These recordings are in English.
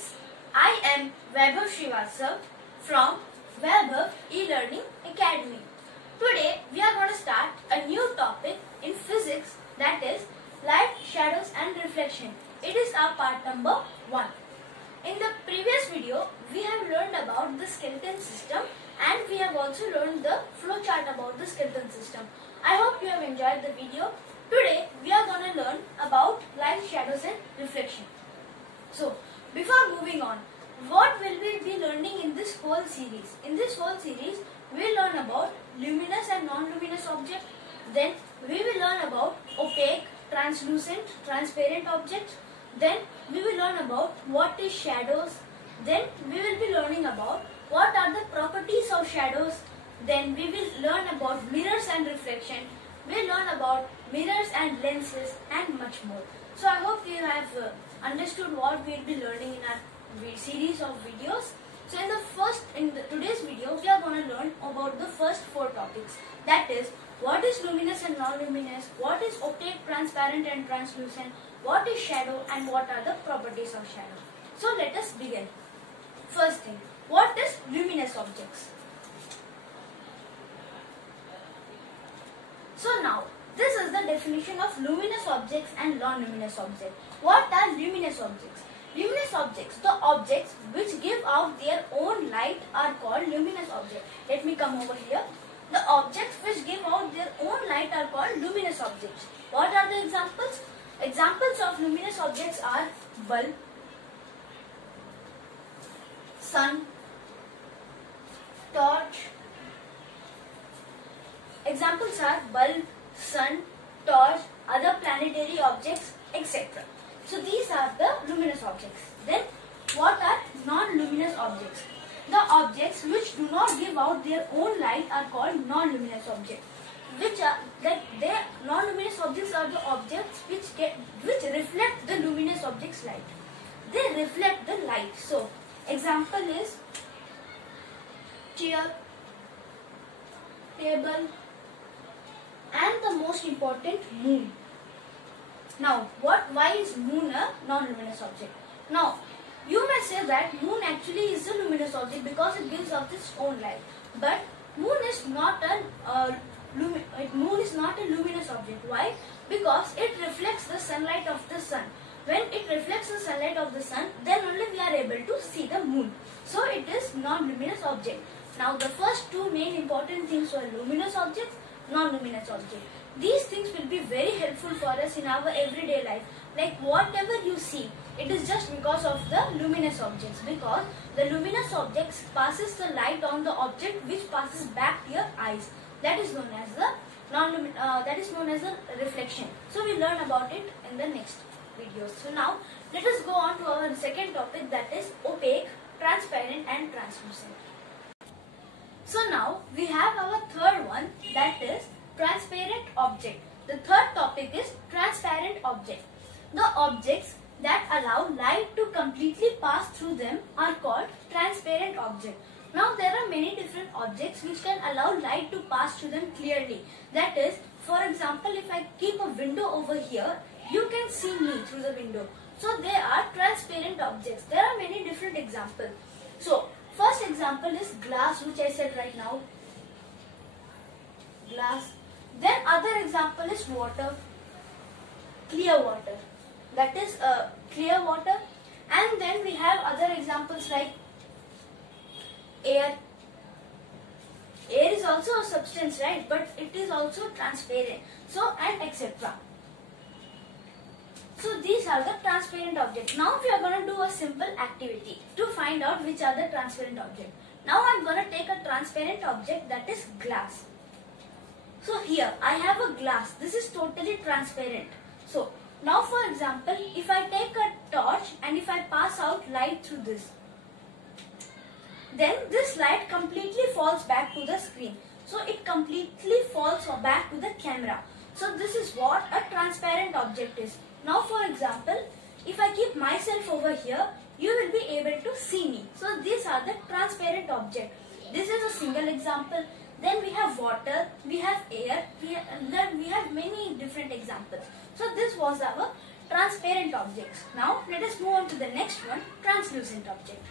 friends, I am Vaibhav Srivastav from Vaibhav E-Learning Academy. Today we are going to start a new topic in physics, that is light, shadows and reflection. It is our part number 1. In the previous video we have learned about the skeleton system and we have also learned the flow chart about the skeleton system. I hope you have enjoyed the video. Today we are going to learn about light, shadows and reflection. So before moving on, what will we be learning in this whole series? In this whole series we will learn about luminous and non-luminous objects. Then we will learn about opaque, translucent, transparent objects. Then we will learn about what is shadows. Then we will be learning about what are the properties of shadows. Then we will learn about mirrors and reflection. We will learn about mirrors and lenses and much more. So I hope you have understood what we will be learning in our series of videos. So in today's video we are going to learn about the first 4 topics. That is, what is luminous and non-luminous, what is opaque, transparent and translucent, what is shadow and what are the properties of shadow. So let us begin. First thing, what is luminous objects? So now, this is the definition of luminous objects and non-luminous objects. What are luminous objects? Luminous objects, the objects which give out their own light are called luminous objects. Let me come over here. The objects which give out their own light are called luminous objects. What are the examples? Examples of luminous objects are bulb, sun, torch. Examples are bulb, sun, torch, other planetary objects, etc. So these are the luminous objects. Then what are non-luminous objects? The objects which do not give out their own light are called non-luminous objects. Non-luminous objects are the objects which reflect the luminous object's light. They reflect the light. So example is chair, table, and the most important, moon. Now, why is moon a non-luminous object? Now, you may say that moon actually is a luminous object because it gives off its own light. But moon is not a luminous object. Why? Because it reflects the sunlight of the sun. When it reflects the sunlight of the sun, then only we are able to see the moon. So it is non-luminous object. Now, the first 2 main important things were luminous objects, non-luminous object. These things will be very helpful for us in our everyday life. Like whatever you see, it is just because of the luminous objects. Because the luminous objects passes the light on the object which passes back to your eyes. That is known as the reflection. So we learn about it in the next videos. So now let us go on to our second topic, that is opaque, transparent and translucent. So now we have our third one, that is transparent object. The third topic is transparent object. The objects that allow light to completely pass through them are called transparent object. Now there are many different objects which can allow light to pass through them clearly. That is, for example, if I keep a window over here, you can see me through the window. So they are transparent objects. There are many different examples. So first example is glass, which I said right now. Glass. Then other example is water, clear water. That is clear water. And then we have other examples like air. Air is also a substance, right? But it is also transparent. So and etc. So these are the transparent objects. Now we are going to do a simple activity to find out which are the transparent objects. Now I am going to take a transparent object, that is glass. So here I have a glass. This is totally transparent. So now for example, if I take a torch and if I pass out light through this, then this light completely falls back to the screen. So it completely falls back to the camera. So this is what a transparent object is. Now for example, if I keep myself over here, you will be able to see me. So these are the transparent objects. This is a single example. Then we have water, we have air, and then we have many different examples. So this was our transparent objects. Now let us move on to the next one, translucent object.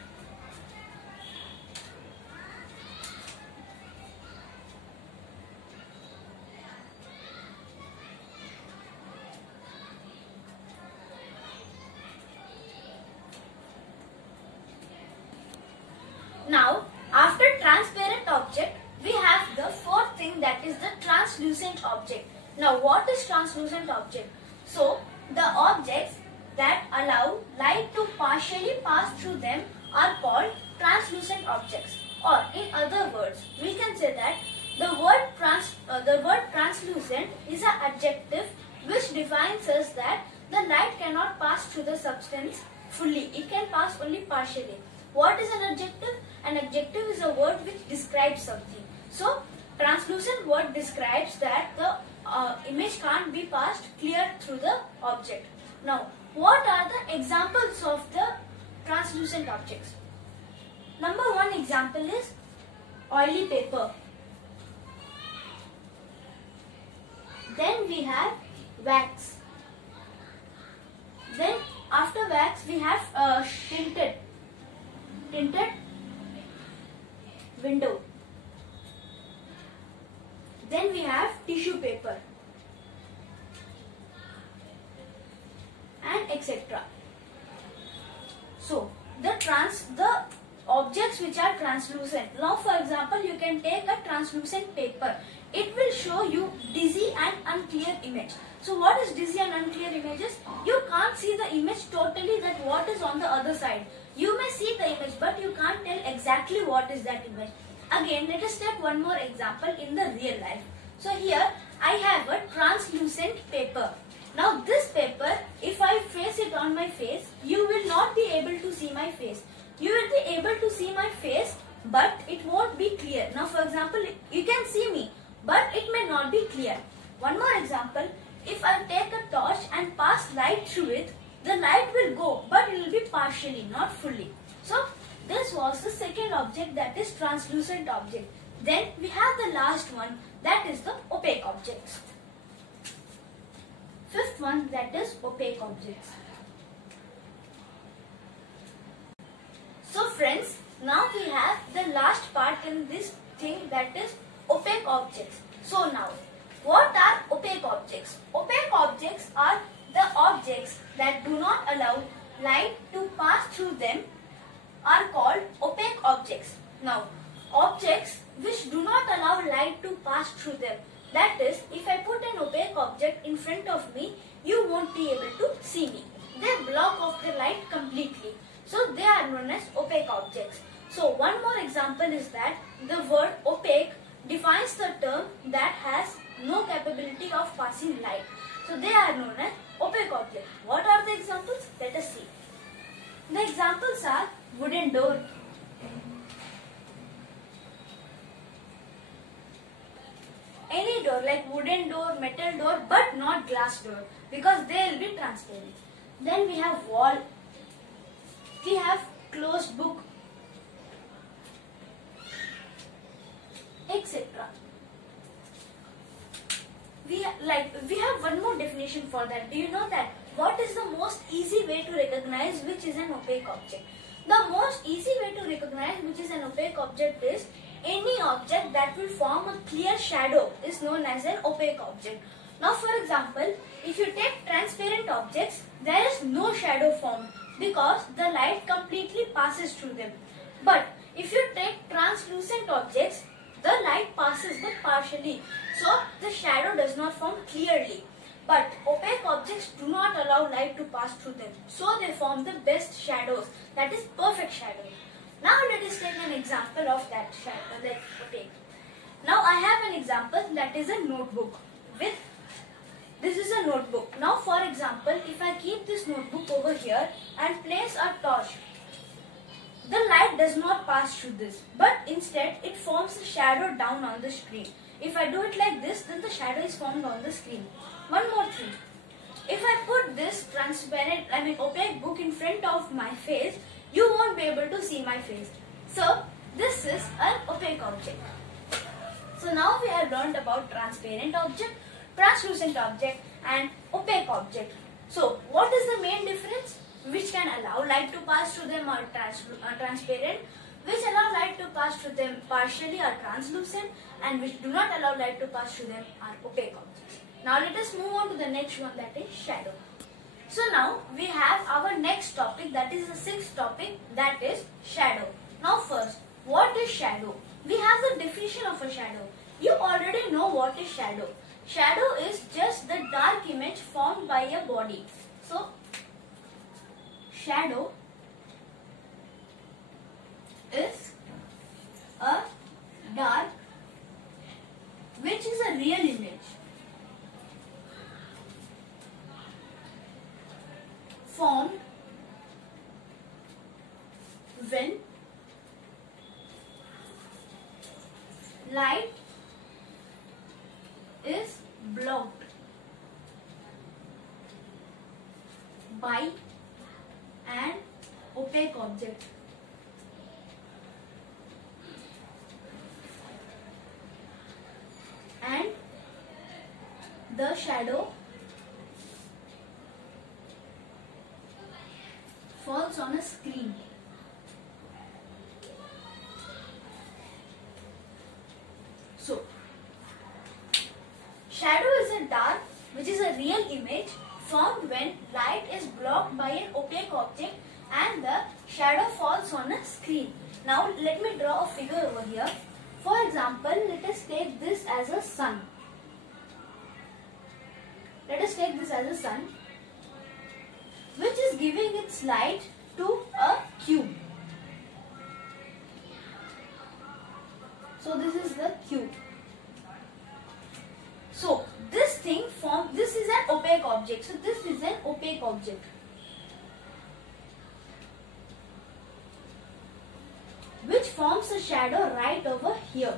Now, after transparent object, we have the fourth thing, that is the translucent object. Now, what is translucent object? So, the objects that allow light to partially pass through them are called translucent objects. Or, in other words, we can say that the word translucent is an adjective which defines us that the light cannot pass through the substance fully. It can pass only partially. What is an adjective? An adjective is a word which describes something. So, translucent word describes that the image can't be passed clear through the object. Now, what are the examples of the translucent objects? Number one example is oily paper. Then we have wax. Then after wax we have tinted window. Then we have tissue paper and etc. So the objects which are translucent. Now for example, you can take a translucent paper. It will show you dizzy and unclear image. So what is dizzy and unclear images? You can't see the image totally, that what is on the other side. You may see the image but you can't tell exactly what is that image. Again, let us take one more example in the real life. So here I have a translucent paper. Now this paper, if I place it on my face, you will not be able to see my face. You will be able to see my face but it won't be clear. Now for example, you can see me but it may not be clear. One more example, if I take a torch and pass light through it, the light will go but it will be partially, not fully. So this was the second object, that is translucent object. Then we have the last one, that is the opaque objects. Fifth one, that is opaque objects. So friends, now we have the last part in this thing, that is opaque objects. So now, what are opaque objects? Opaque objects are the objects that do not allow light to pass through them are called opaque objects. Now, objects which do not allow light to pass through them, that is, if I put an opaque object in front of me, you won't be able to see me. They block off the light completely. So they are known as opaque objects. So one more example is that the word opaque defines the term that has no capability of passing light. So they are known as opaque objects. What are the examples? Let us see. The examples are wooden door, any door like wooden door, metal door, but not glass door, because they will be transparent. Then we have wall, we have closed book, etc. We have one more definition for that. Do you know that? What is the most easy way to recognize which is an opaque object? The most easy way to recognize which is an opaque object is any object that will form a clear shadow is known as an opaque object. Now for example, if you take transparent objects, there is no shadow formed because the light completely passes through them. But if you take translucent objects, the light passes but partially, so the shadow does not form clearly. But opaque objects do not allow light to pass through them, so they form the best shadows, that is perfect shadows. Now let us take an example of that shadow, like opaque. Now I have an example, that is a notebook. This is a notebook. Now for example, if I keep this notebook over here and place a torch, the light does not pass through this, but instead it forms a shadow down on the screen. If I do it like this, then the shadow is formed on the screen. One more thing. If I put this opaque book in front of my face, you won't be able to see my face. So this is an opaque object. So now we have learned about transparent object, translucent object and opaque object. So what is the main difference? Which can allow light to pass through them are transparent, which allow light to pass through them partially are translucent, and which do not allow light to pass through them are opaque objects. Now let us move on to the next one, that is shadow. So now we have our next topic, that is the sixth topic, that is shadow. Now first, what is shadow? We have the definition of a shadow. You already know what is shadow. Shadow is just the dark image formed by a body. So shadow is a dark, which is a real image formed when light is blocked by an opaque object. And the shadow falls on a screen. So, shadow is a dark, which is a real image formed when light is blocked by an opaque object and the shadow falls on a screen. Now let me draw a figure over here. For example, let us take this as a sun. Let us take this as a sun, which is giving its light to a cube. So this is the cube. So this is an opaque object. So this is an opaque object, which forms a shadow right over here.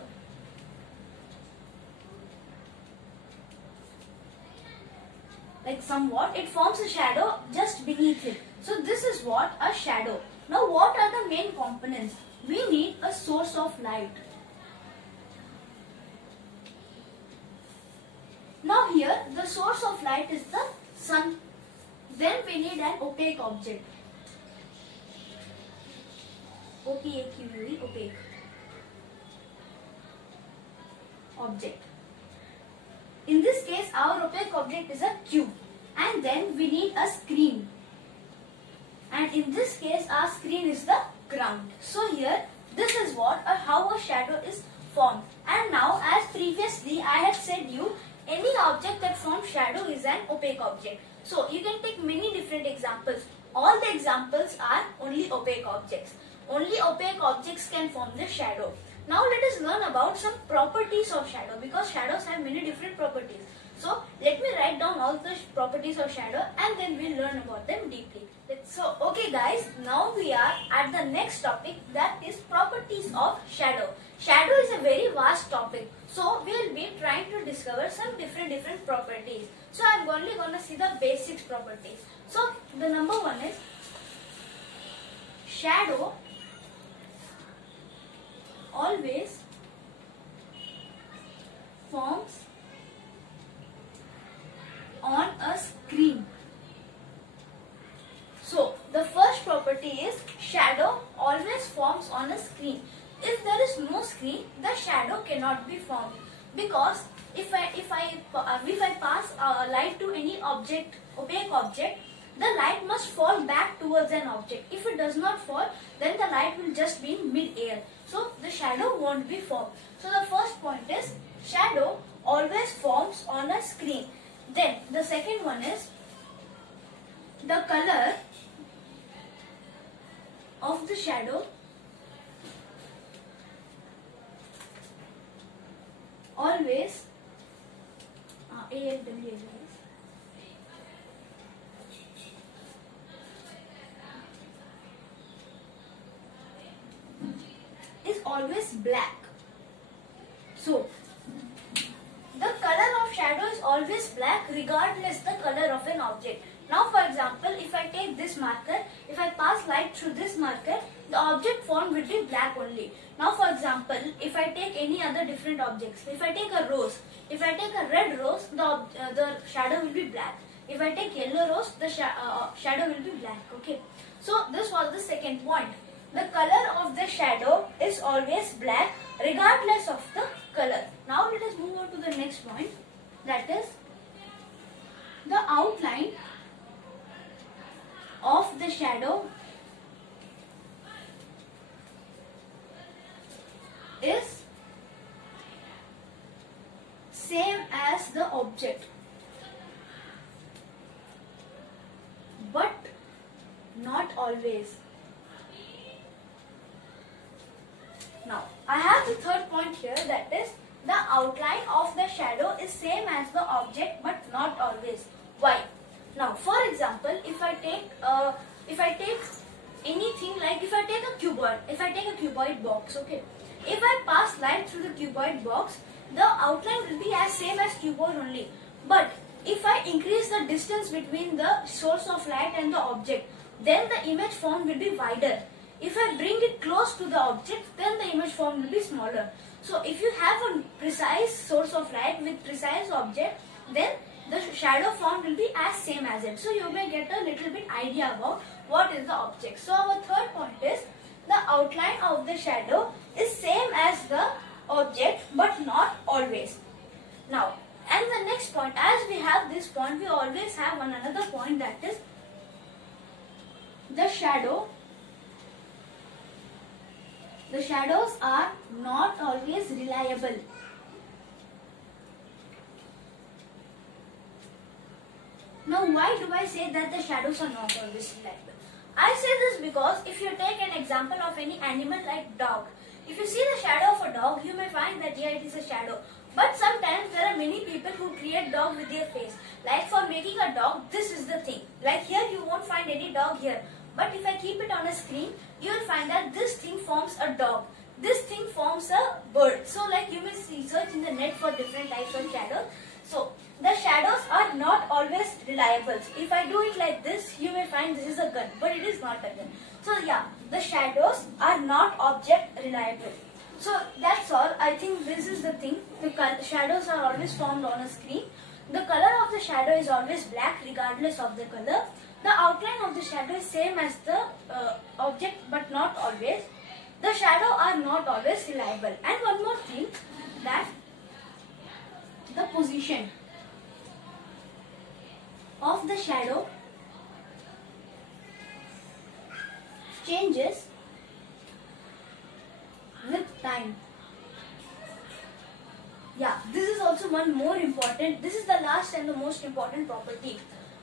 Like somewhat, it forms a shadow just beneath it. So this is what a shadow. Now what are the main components? We need a source of light. Now here the source of light is the sun. Then we need an opaque object. Opaque object. In this case, our opaque object is a cube, and then we need a screen. And in this case, our screen is the ground. So here, this is what how a shadow is formed. And now, as previously I had said you, any object that forms shadow is an opaque object. So you can take many different examples. All the examples are only opaque objects. Only opaque objects can form the shadow. Now let us learn about some properties of shadow, because shadows have many different properties. So let me write down all the properties of shadow and then we'll learn about them deeply. So okay guys, now we are at the next topic, that is properties of shadow. Shadow is a very vast topic. So we will be trying to discover some different properties. So I'm only going to see the basics properties. So the number one is shadow always forms on a screen. So the first property is shadow always forms on a screen. If there is no screen, the shadow cannot be formed, because if I pass light to any object, opaque object, the light must fall back towards an object. If it does not fall, then the light will just be in mid-air. So the shadow won't be formed. So the first point is shadow always forms on a screen. Then the second one is the color of the shadow always is always black. So the color of shadow is always black regardless the color of an object. Now for example, if I take this marker, if I pass light through this marker, the object formed will be black only. Now for example, if I take any other different objects, if I take a rose, if I take a red rose, the shadow will be black. If I take yellow rose, the shadow will be black. Okay. So this was the second point. The color of the shadow is always black regardless of the color. Now let us move on to the next point, that is the outline of the shadow is same as the object, but not always. Now I have the third point here, that is the outline of the shadow is same as the object but not always. Why? Now for example, if I take anything, like if I take a cuboid box, okay, if I pass light through the cuboid box, the outline will be as same as cuboid only. But if I increase the distance between the source of light and the object, then the image formed will be wider. If I bring it close to the object, then the image form will be smaller. So if you have a precise source of light with precise object, then the shadow form will be as same as it. So you may get a little bit idea about what is the object. So our third point is the outline of the shadow is same as the object but not always. Now, and the next point, as we have this point, we always have another point, that is the shadow. The shadows are not always reliable. Now why do I say that the shadows are not always reliable? I say this because if you take an example of any animal like dog, if you see the shadow of a dog, you may find that yeah, it is a shadow. But sometimes there are many people who create dog with their face. Like for making a dog, this is the thing. Like here you won't find any dog here. But if I keep it on a screen, you will find that this thing forms a dog. This thing forms a bird. So like you may search in the net for different types of shadows. So the shadows are not always reliable. If I do it like this, you may find this is a gun, but it is not a gun. So yeah, the shadows are not object reliable. So that's all. I think this is the thing. The shadows are always formed on a screen. The color of the shadow is always black regardless of the color. The outline of the shadow is same as the object but not always. The shadow are not always reliable. And one more thing, that the position of the shadow changes with time. Yeah, this is also one more important, this is the last and the most important property.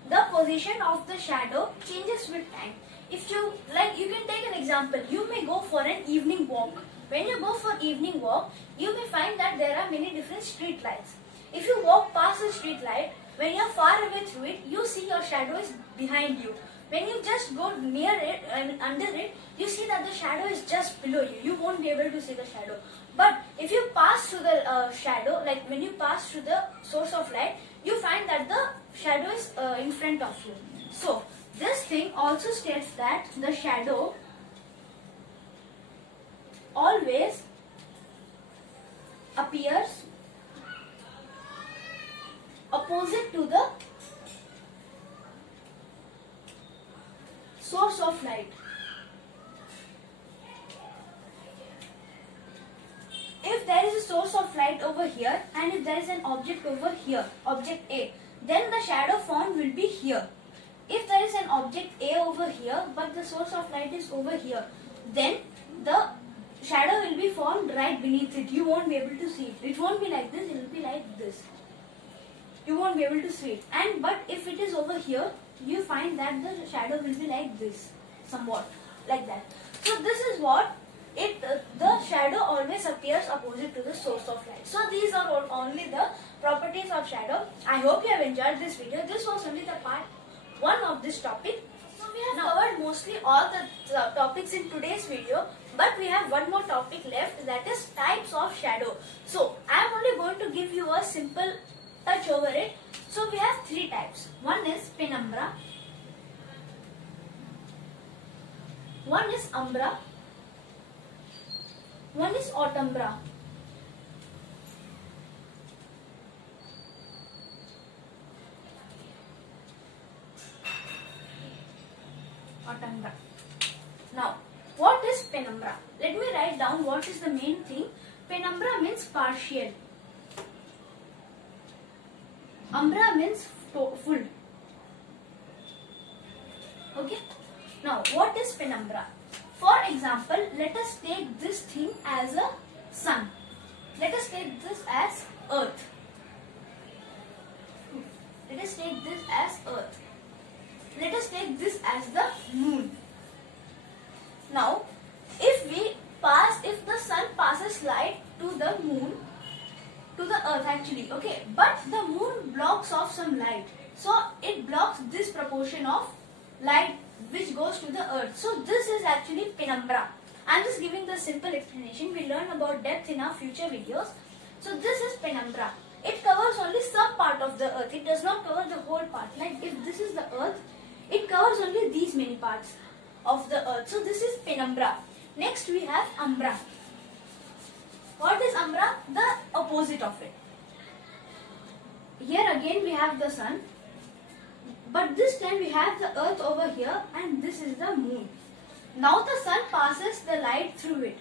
The position of the shadow changes with time. If you like, you can take an example. You may go for an evening walk. When you go for evening walk, you may find that there are many different street lights. If you walk past the street light, when you are far away through it, you see your shadow is behind you. When you just go near it and under it, you see that the shadow is just below you. You won't be able to see the shadow. But if you pass through the shadow, like when you pass through the source of light, you find that the shadow is in front of you. So this thing also states that the shadow always appears opposite to the source of light. If there is a source of light over here and if there is an object over here, object A, then the shadow formed will be here. If there is an object A over here but the source of light is over here, then the shadow will be formed right beneath it. You won't be able to see it. It won't be like this, it will be like this. You won't be able to see it. But if it is over here, you find that the shadow will be like this, somewhat like that. So this is what the shadow always appears opposite to the source of light. So these are only the properties of shadow. I hope you have enjoyed this video. This was only the part 1 of this topic. So we have covered mostly all the topics in today's video, but we have one more topic left, that is types of shadow. So I am only going to give you a simple touch over it. So we have 3 types. One is penumbra, one is umbra, one is autumbra. penumbra? Let me write down what is the main thing. Penumbra means partial. Umbra means full. Okay. Now, what is penumbra? For example, let us take this thing as a sun. Let us take this as earth. Let us take this as earth. Let us take this as the moon. Now, if the sun passes light to the moon, to the earth actually, okay, but the moon blocks off some light. So, it blocks this proportion of light which goes to the earth. So, this is actually penumbra. I am just giving the simple explanation. We learn about depth in our future videos. So, this is penumbra. It covers only some part of the earth. It does not cover the whole part. Like if this is the earth, it covers only these many parts of the earth. So, this is penumbra. Next, we have umbra. What is umbra? The opposite of it. Here again we have the sun, but this time we have the earth over here and this is the moon. Now the sun passes the light through it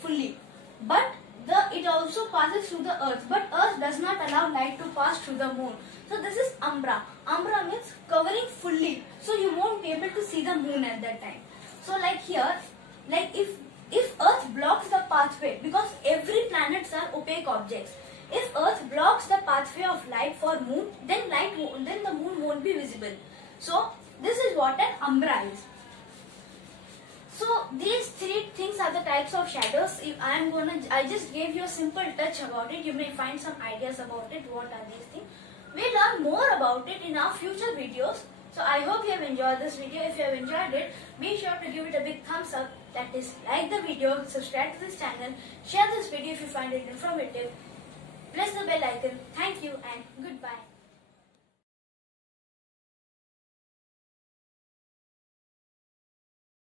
fully, but it also passes through the earth, but earth does not allow light to pass through the moon. So this is umbra. Umbra means covering fully, so you won't be able to see the moon at that time. So like here, like if earth blocks the pathway, because every planets are opaque objects, if earth blocks the pathway of light for moon, then the moon won't be visible. So this is what an umbra is. So these three things are the types of shadows. I just gave you a simple touch about it. You may find some ideas about it. What are these things? We learn more about it in our future videos. So I hope you have enjoyed this video. If you have enjoyed it, be sure to give it a big thumbs up. That is, like the video, subscribe to this channel, share this video if you find it informative, press the bell icon